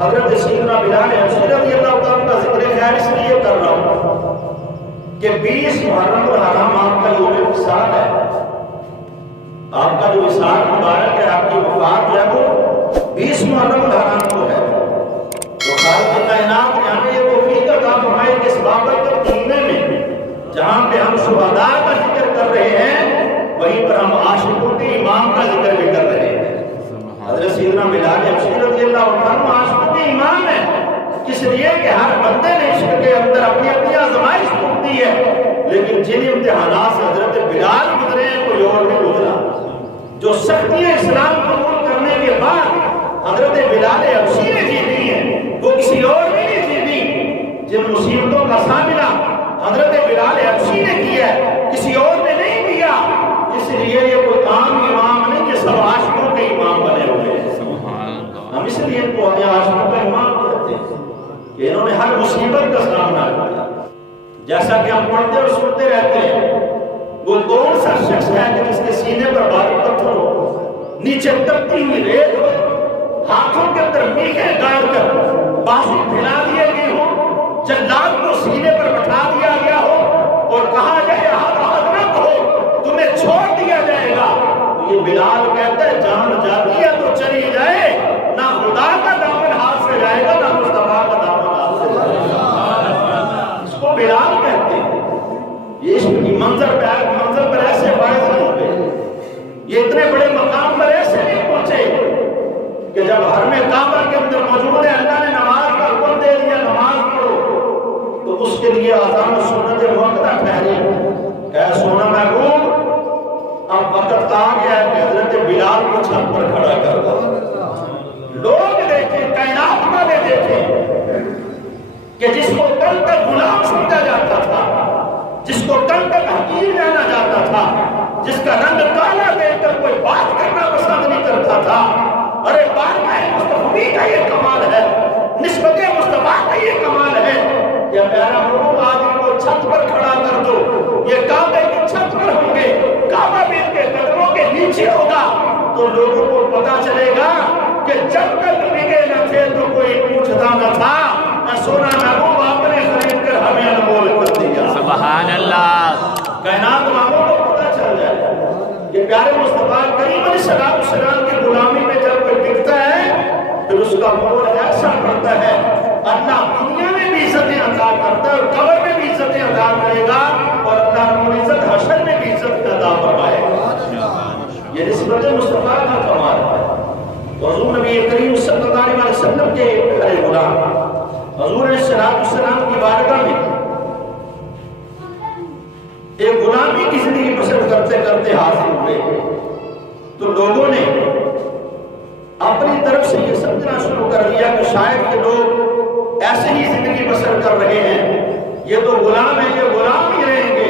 حضرت سیدنا بلال حبشی رضی اللہ تعالیٰ کا ذکر خیر اس لیے کر رہا ہوں کہ 20 محرم الحرام آپ کا یوم وصال ہے. آپ کا جو وصال مبارک ہے، آپ کی وفات ہے، وہ 20 محرم الحرام کو ہے. تو خالق کائنات نے ہمیں یہ توفیق عطا فرمائی کہ اس بابرکت مہینے میں جہاں پہ ہم شہداء کا ذکر کر رہے ہیں، وہیں پر ہم عاشقوں کے امام کا ذکر بھی کر رہے ہیں. حضرت سیدنا بلال حبشی رضی اللہ عنہ عاشقوں کے امام ہیں، اس لیے کہ ہر بندے نے عشق کے اندر اپنی اپنی آزمائش ہوتی ہے، لیکن جن امتحانات سے حضرت بلال گزرے ہیں کوئی اور نہیں گزرا. جو سختیاں اسلام قبول کرنے کے بعد حضرت بلال حبشی نے جیتی ہیں، وہ کسی اور نے نہیں جیتی. جن مصیبتوں کا سامنا حضرت بلال حبشی نے کیا ہے، کسی اور نے نہیں کیا. اس لیے یہ کوئی عام امام نہیں کہ سب عاشقوں کے امام بنے ہوئے ہیں. ہم اس لیے ان کو عاشقوں کا امام کہتے ہیں کہ انہوں نے ہر مصیبت کا سامنا کیا. جیسا کہ ہم پڑھتے اور سنتے رہتے ہیں، وہ کون سا شخص ہے کہ جس کے سینے پر بارک پتھر ہو، نیچے تپتی ہوئی ریت ہو، ہاتھوں کے اندر میخیں گاڑ کر بازو پھیلا دیے گئے ہو، جلاد کو سینے پر بٹھا دیا گیا ہو اور کہا جائے آہد نہ کہو، تمہیں چھوڑ دیا جائے گا. تو یہ بلال کہتا ہے جان جاتی ہے تو چلی جائے، نہ خدا کا دامن ہاتھ سے جائے گا نہ مصطفیٰ کا دامن ہاتھ سے جائے گا. اس کو بلال کہتے ہیں. یہ عشق کی منظر پر ایسے فائز نہیں ہوئے، یہ اتنے بڑے مقام پر ایسے نہیں پہنچے کہ جب حرم کعبہ کے اندر موجود ہے، اللہ نے نماز کا حکم دے دیا نماز پڑھو، تو اس کے لیے اذان و سنت موقع ٹھہری. اے سونا محبوب، اب وقت آ گیا ہے کہ حضرت بلال کو چھت پر کھڑا کر دو. لوگ دیکھیں، کائنات والے دیکھیں کہ جس کو کل تک غلام سمجھا جاتا تھا، جس کو کل تک حقیر جانا جاتا تھا، جس کا رنگ کالا دیکھ کر کوئی بات کرنا پسند نہیں کرتا تھا، ارے بارگاہ مصطفی کا یہ کمال ہے، نسبت مصطفیٰ کا یہ کمال ہے کہ پیارا محبوب آج ان کو چھت پر کھڑا کر دو. یہ کعبے کی چھت پر ہوں گے، کعبہ بھی ان کے قدموں کے نیچے ہوگا، تو لوگوں کو پتا چلے گا کہ جب تک بکے نہ تھے تو کوئی پوچھتا نہ تھا. سونا محبوب آپ نے خرید کر ہمیں انمول کر دیا. سبحان اللہ. کائنات والوں کو پتا چل جائے کہ پیارے مصطفیٰ کریم علیہ السلام کی غلامی میں جب کوئی بکتا ہے پھر اس کا مول ایسا بڑھتا ہے، اللہ دنیا میں بھی عزتیں عطا کرتا ہے اور قبر میں بھی عزتیں عطا کرے گا، اور اللہ رب العزت حشر میں بھی عزت عطا فرمائے گا. یہ نسبت مصطفیٰ کا کمال ہے. حضور نبی کریم صلی اللہ علیہ وسلم کے پیارے غلام حضور علیہ السلام کی بارگاہ میں ایک غلامی کی زندگی بسر کرتے کرتے حاضر ہوئے، تو لوگوں نے اپنی طرف سے یہ سمجھنا شروع کر دیا کہ شاید یہ لوگ ایسے ہی زندگی بسر کر رہے ہیں، یہ تو غلام ہیں، یہ غلام ہی رہیں گے.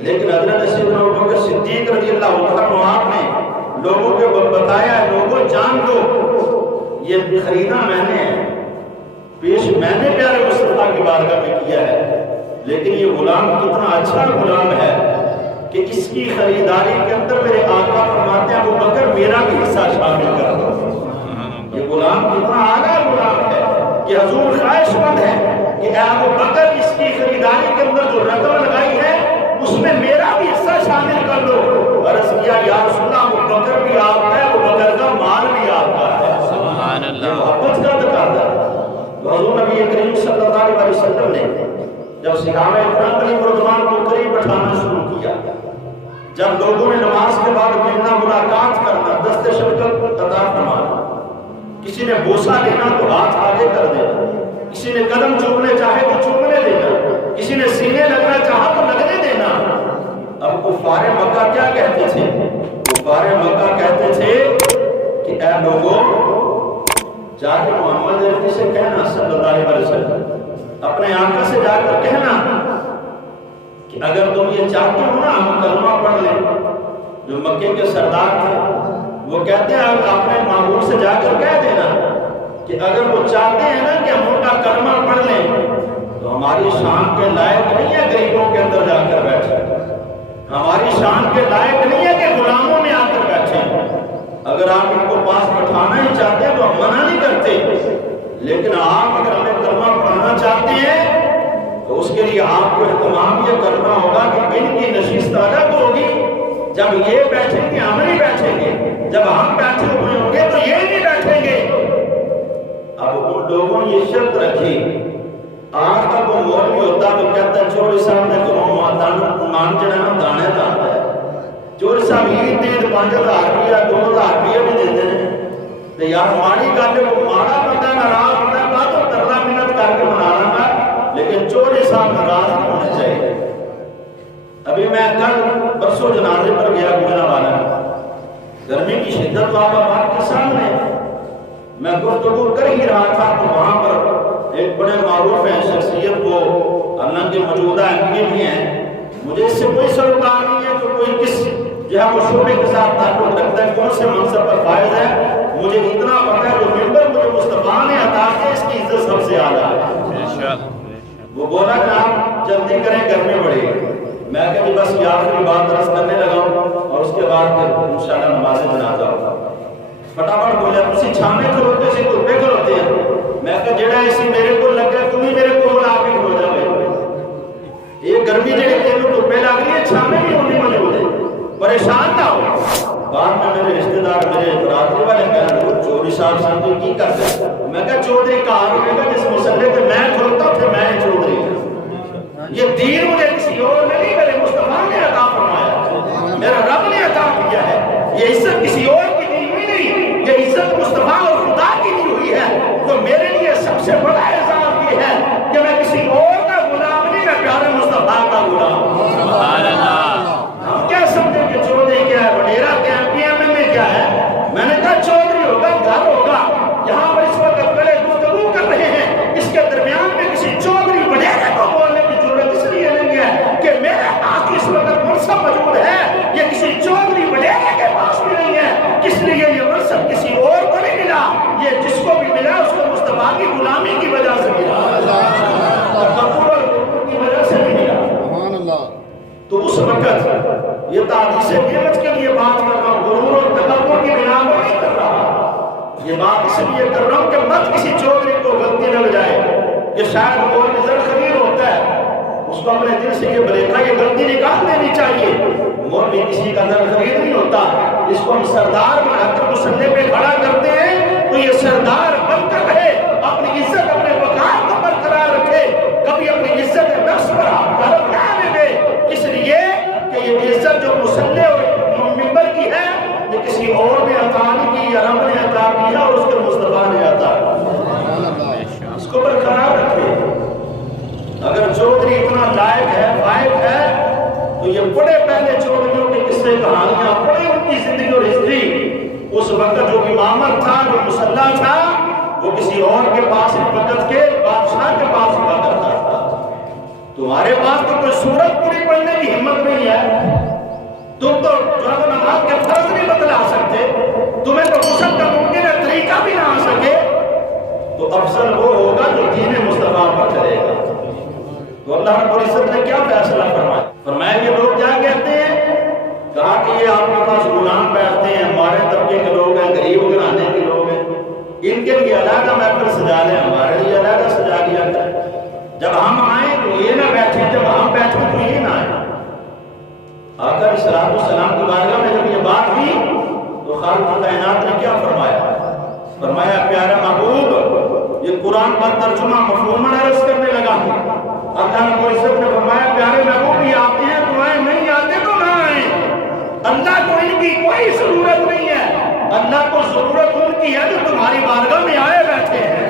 لیکن حضرت سیدنا ابوبکر صدیق رضی اللہ عنہ آپ نے لوگوں کو بتایا، لوگوں جان دو یہ خریدا میں نے پیش میں نے پیارے مصطفیٰ کی بارگاہ میں کیا ہے، لیکن یہ غلام کتنا اچھا غلام ہے کہ اس کی خریداری کے اندر میرے آقا فرماتے ہیں ابوبکر میرا بھی حصہ شامل کر دو. یہ غلام کتنا اعلیٰ غلام ہے کہ حضور خواہش مند ہے کہ اے ابوبکر اس کی خریداری کے اندر جو رقم لگائی ہے اس میں میرا بھی حصہ شامل کر دو. عرض کیا یا رسول اللہ ابوبکر بھی آپ کا ہے، ابوبکر کا مال بھی آپ کا ہے. سبحان اللہ. محبت کا تقاضا. تو حضور نبی کریم صلی اللہ علیہ وسلم نے جب صحابہ اکرام علیہ رضوان کو قریب بٹھانا شروع کیا، جب لوگوں نے نماز کے بعد ملنا ملاقات کرنا دست شفقت عطا فرمانا، کسی نے بوسہ لینا تو ہاتھ آگے کر دینا، کسی نے قدم چومنے چاہے تو چومنے دینا، کسی نے سینے لگنا چاہا تو لگنے دینا. اب کفار مکہ کیا کہتے تھے؟ کفار مکہ کہتے تھے کہ اے لوگوں جا کے محمد عربی سے کہنا صلی اللہ علیہ وسلم، اپنے آقا سے جا کر کہنا کہ اگر تم یہ چاہتے ہو نا ہم کلمہ پڑھ لیں. جو مکے کے سردار تھے وہ کہتے ہیں اپنے معمول سے جا کر کہہ دینا کہ اگر وہ چاہتے ہیں نا کہ ہم ان کا کلمہ پڑھ لیں تو ہماری شان کے لائق نہیں ہے غریبوں کے اندر جا کر بیٹھے، ہماری شان کے لائق نہیں ہے کہ غلاموں میں آ کر بیٹھے. اگر آپ ان کو پاس بٹھانا ہی چاہتے ہیں تو ہم منع نہیں کرتے، لیکن آپ اگر ہمیں کلمہ پڑھانا چاہتے ہیں تو اس کے لیے آپ کو اہتمام یہ کرنا ہوگا کہ ان کی نشست الگ ہوگی، جب یہ بیٹھیں گے ہم نہیں بیٹھیں گے، جب ہم بیٹھے ہوئے ہوں گے تو یہ نہیں بیٹھیں گے۔ اب ان لوگوں نے یہ شرط رکھی، آج کا کوئی مولوی ہوتا تو کہتا ہے چوری صاحب نے کروں مان جڑا دانے دانا ہے، چوری صاحب عید دے 5000 روپیہ 2000 روپیہ بھی دے دیں تو یار ماڑی گل وہ ماڑا بندہ ناراض ہوتا ہے بات تو ترلا منت کر کے منانا گا، لیکن چوری صاحب ناراض نہیں ہونے چاہیے۔ ابھی میں کل پرسوں جنازے پر گیا گجرانوالہ، گرمی کی شدت بات کے سامنے میں گفتگو کر ہی رہا تھا تو وہاں پر ایک بڑے معروف ہیں شخصیت کو اللہ کے موجودہ اہمیت بھی ہیں، مجھے اس سے کوئی سروکار نہیں ہے کہ کوئی کس جو ہے وہ شعبے کے ساتھ تعلق رکھتا ہے، کون سے منصب پر فائز ہے، مجھے اتنا پتہ ہے جو ممبر مجھے مصطفیٰ نے عطا کیا اس کی عزت سب سے اعلیٰ ہے۔ وہ بولا کہ آپ جلدی کریں گرمی بڑی، میں کہا کہ بس یہ آخری بات رس کرنے لگا ہوں اور اس کے بعد پھر انشاءاللہ نماز جنازہ ہوگا۔ فٹافٹ بولے تسی چھانے کھلوتے سی دھوپے کھلوتے ہیں، میں کہا جڑا اسی میرے کو لگا تمہیں میرے کو آ کے کھلو جاوے، یہ گرمی جڑے تینوں دھوپے لگ رہی ہے چھانے بھی ہونے موجود ہے، پریشان نہ ہو۔ بعد میں میرے رشتہ دار میرے برادری والے کہنے لگے چوری صاحب سامنے کی کرتے ہیں، میں کہا چودھری کہا کہ جس مسئلے پہ میں کھلوتا پھر میں چودھری ہوں، یہ دین مجھے کسی اور نے نہیں میرے مصطفیٰ نے عطا فرمایا، میرا رب نے عطا کیا ہے، یہ عزت کسی اور کی دی ہوئی نہیں، یہ عزت مصطفیٰ اور خدا کی دی ہوئی ہے۔ تو میرے لیے سب سے بڑا اعزاز یہ ہے کہ میں کسی اور کا غلام نہیں، میں پیارے مصطفیٰ کا غلام ہوں۔ سبحان اللہ۔ ہم کیا سمجھیں کہ چودھری کیا ہے، وڈیرا کیا ہے، پی ایم میں کیا ہے؟ میں نے کہا چودھری ہوگا گھر ہوگا، یہاں پر اس وقت بڑے گفتگو کر رہے ہیں، اس کے درمیان میں کسی چودھری وڈیرا کو بولنے کی ضرورت اس لیے نہیں ہے کہ میرے پاس اس وقت منصب موجود ہے، یہ کسی چودھری وڈیرا کے پاس بھی نہیں ہے، کس لیے یہ منصب کسی اور کو نہیں ملا، یہ جس کو بھی ملا اس کو مصطفیٰ کی غلامی کی وجہ سے ملا، تکبر اور غرور کی وجہ سے نہیں ملا۔ تو اس وقت یہ تعدیث نعمت کے لیے بات کر رہا ہوں، غرور اور تکبر کی بنا پر نہیں کر رہا، یہ بات اس لیے کر رہا ہوں کہ مت کسی چودھری کو غلطی لگ جائے کہ شاید کوئی نظر خبیر ہوتا ہے، اس کو اپنے دل سے یہ بریکا یہ غلطی نکال دینی چاہیے، مولوی کسی کا نظر خبیر نہیں ہوتا، اس کو ہم سردار بنا کر مسلے پہ کھڑا کرتے ہیں تو یہ سردار بن کر رہے، اپنی عزت اپنے وقار کو برقرار رکھے، کبھی اپنی عزت نفس پر غلط نہ لے، اس لیے کہ یہ عزت جو مسلح اور ممبر کی ہے یہ کسی اور نے عطا نہیں کی، یا رب نے عطا کیا اور اس کے مصطفیٰ نے عطا کیا، اس کو برقرار رکھے۔ اگر چودھری اتنا لائق ہے فائق ہے تو یہ بڑے پہلے چودھریوں کے قصے کہانیاں پڑھیں، ان کی زندگی اور ہسٹری، اس وقت جو امامت تھا جو مسلح تھا وہ کسی اور کے پاس وقت کے بادشاہ کے پاس ہوا کرتا تھا، تمہارے پاس تو کوئی سورت پوری پڑھنے کی ہمت نہیں ہے، تم تو جو نماز کے فرض نہیں بتلا سکتے، تمہیں تو غسل کا ممکن ہے طریقہ بھی نہ آ سکے، تو افضل وہ ہوگا جو دین مصطفیٰ پر چلے گا۔ تو اللہ رب العزت نے کیا فیصلہ فرمایا؟ فرمایا یہ لوگ کیا کہتے ہیں؟ کہا کہ یہ آپ کے پاس غلام بیٹھتے ہیں، ہمارے طبقے کے لوگ ہیں، غریب گھرانے کے لوگ ہیں، ان کے لیے علیحدہ محفل سجا لیں، ہمارے لیے علیحدہ سجا لیا کریں، جب ہم آئیں تو یہ نہ بیٹھیں، جب ہم بیٹھیں تو یہ نہ آئیں۔ آقا علیہ السلام کی بارگاہ میں جب یہ بات ہوئی تو خالق کائنات نے کیا فرمایا؟ فرمایا پیارا محبوب یہ قرآن کا ترجمہ مفہوماً عرض کرنے لگا، اللہ رب العزت نے فرمایا پیارے محبوب یہ آتے ہیں تو آئیں، نہیں آتے تو نہ آئیں، اللہ کو ان کی کوئی ضرورت نہیں ہے، اللہ کو ضرورت ان کی ہے جو تمہاری بارگاہ میں آئے بیٹھے ہیں،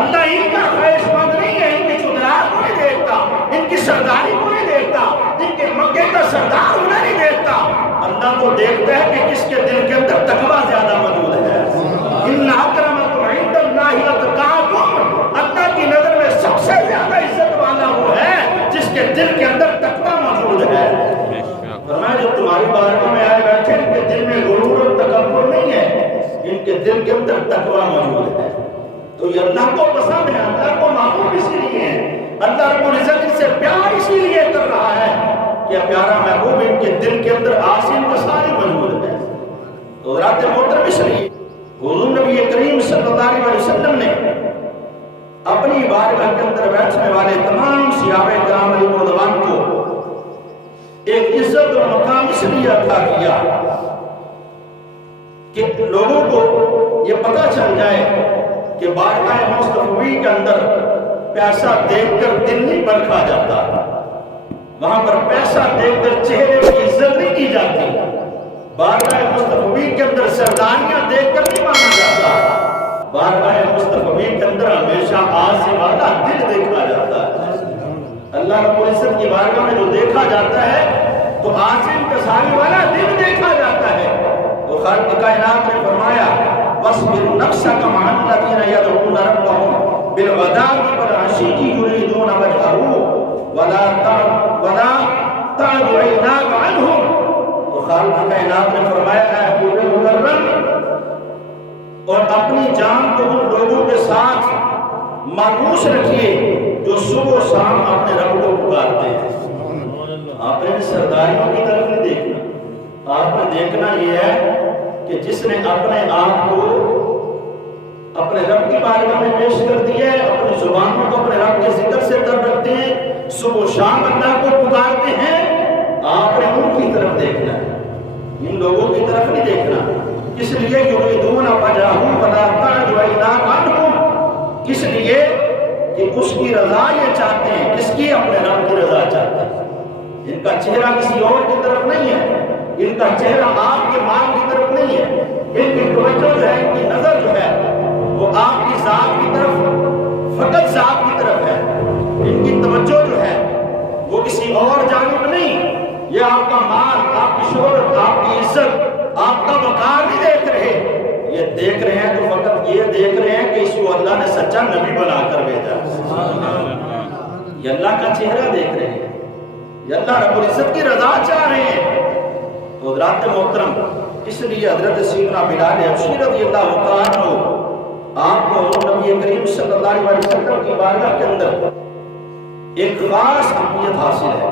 اللہ ان کا خواہش مند نہیں ہے، ان کی چودراہٹ کو نہیں دیکھتا، ان کی سرداری کو نہیں دیکھتا، ان کے مکے کا سردار انہیں نہیں دیکھتا، اللہ کو دیکھتا ہے کہ کس کے دل کے اندر تقویٰ زیادہ موجود ہے۔ ان اکرمکم عند اللہ اتقاکم، اللہ کی نظر میں سب سے زیادہ عزت والا وہ ہے جس کے دل کے اندر تقویٰ موجود ہے۔ فرمایا جب تمہاری بارگاہ میں آئے بیٹھے ان کے دل میں غرور اور تکبر نہیں ہے، ان کے دل کے اندر تقویٰ موجود ہے، تو یہ اللہ کو پسند ہے، اللہ کو محبوب اسی لیے ہے، اللہ رب العزت ان سے پیار اسی لیے کر رہا ہے کہ پیارا محبوب ان کے دل کے اندر آسین کا ساری موجود ہے۔ تو رات محترم اس لیے حضور نبی کریم صلی اللہ علیہ وسلم نے اپنی بارگاہ کے اندر بیٹھنے والے تمام صحابہ کرام علیہ رضوان کو ایک عزت اور مقام اس لیے عطا کیا کہ لوگوں کو یہ پتہ چل جائے کہ بارگاہ مصطفی کے اندر پیسہ دیکھ کر دل نہیں پرکھا جاتا، وہاں پر پیسہ دیکھ کر چہرے کی عزت نہیں کی جاتی، بارگاہ مصطفی کے اندر سرداریاں دیکھ کر نہیں مانا جاتا، بارگاہ مصطفی کے اندر ہمیشہ آج سے والا دل دیکھا جاتا ہے۔ اللہ رب العزت کی بارگاہ میں جو دیکھا جاتا ہے تو عاصم انتصاری والا دل دیکھا جاتا ہے۔ تو خالق کائنات نے فرمایا وَاصْبِرْ نَفْسَكَ مَعَ الَّذِينَ يَدْعُونَ رَبَّهُمْ بِالْغَدَاةِ وَالْعَشِيِّ يُرِيدُونَ وَجْهَهُ وَلَا تَعْدُ عَيْنَاكَ عَنْهُمْ۔ تو خالق کائنات نے فرمایا اے حبیب مکرم، اور اپنی جان کو ان لوگوں کے ساتھ مانوس رکھیے جو صبح و شام اپنے رب کو پکارتے ہیں۔ آپ نے سرداریوں کی طرف نہیں دیکھنا، آپ نے دیکھنا یہ ہے کہ جس نے اپنے آپ کو اپنے رب کی بارگاہ میں پیش کر دیا ہے، اپنی زبانوں کو اپنے رب کے ذکر سے تر رکھتے ہیں، صبح و شام اللہ کو پکارتے ہیں، آپ نے ان کی طرف دیکھنا ہے، ان لوگوں کی طرف نہیں دیکھنا۔ اس لیے یریدون وجہہ ولا تعد عیناک عنہم، اس لیے کہ اس کی رضا یہ چاہتے ہیں، کس کی؟ اپنے رب کی رضا چاہتے ہیں۔ ان کا چہرہ کسی اور کی طرف نہیں ہے، ان کا چہرہ آپ کے مال کی طرف نہیں ہے، ان کی توجہ جو ہے، ان کی نظر جو ہے وہ آپ کی ذات کی طرف، فقط ذات کی طرف ہے۔ ان کی توجہ جو ہے وہ کسی اور جانب نہیں، یہ آپ کا مال، آپ کی شہرت، آپ کی عزت، آپ کا وقار نہیں دیکھ رہے، یہ دیکھ رہے ہیں تو فقط یہ دیکھ رہے ہیں کہ اس کو اللہ نے سچا نبی بنا کر بھیجا، یہ اللہ کا چہرہ دیکھ رہے ہیں، یہ اللہ رب العزت کی رضا چاہ رہے ہیں۔ تو حضرات محترم، اس لیے حضرت سیدنا بلال حبشی رضی اللہ تعالیٰ عنہ آپ کو نبی کریم صلی اللہ علیہ وسلم کی بارگاہ کے اندر ایک خاص اہمیت حاصل ہے۔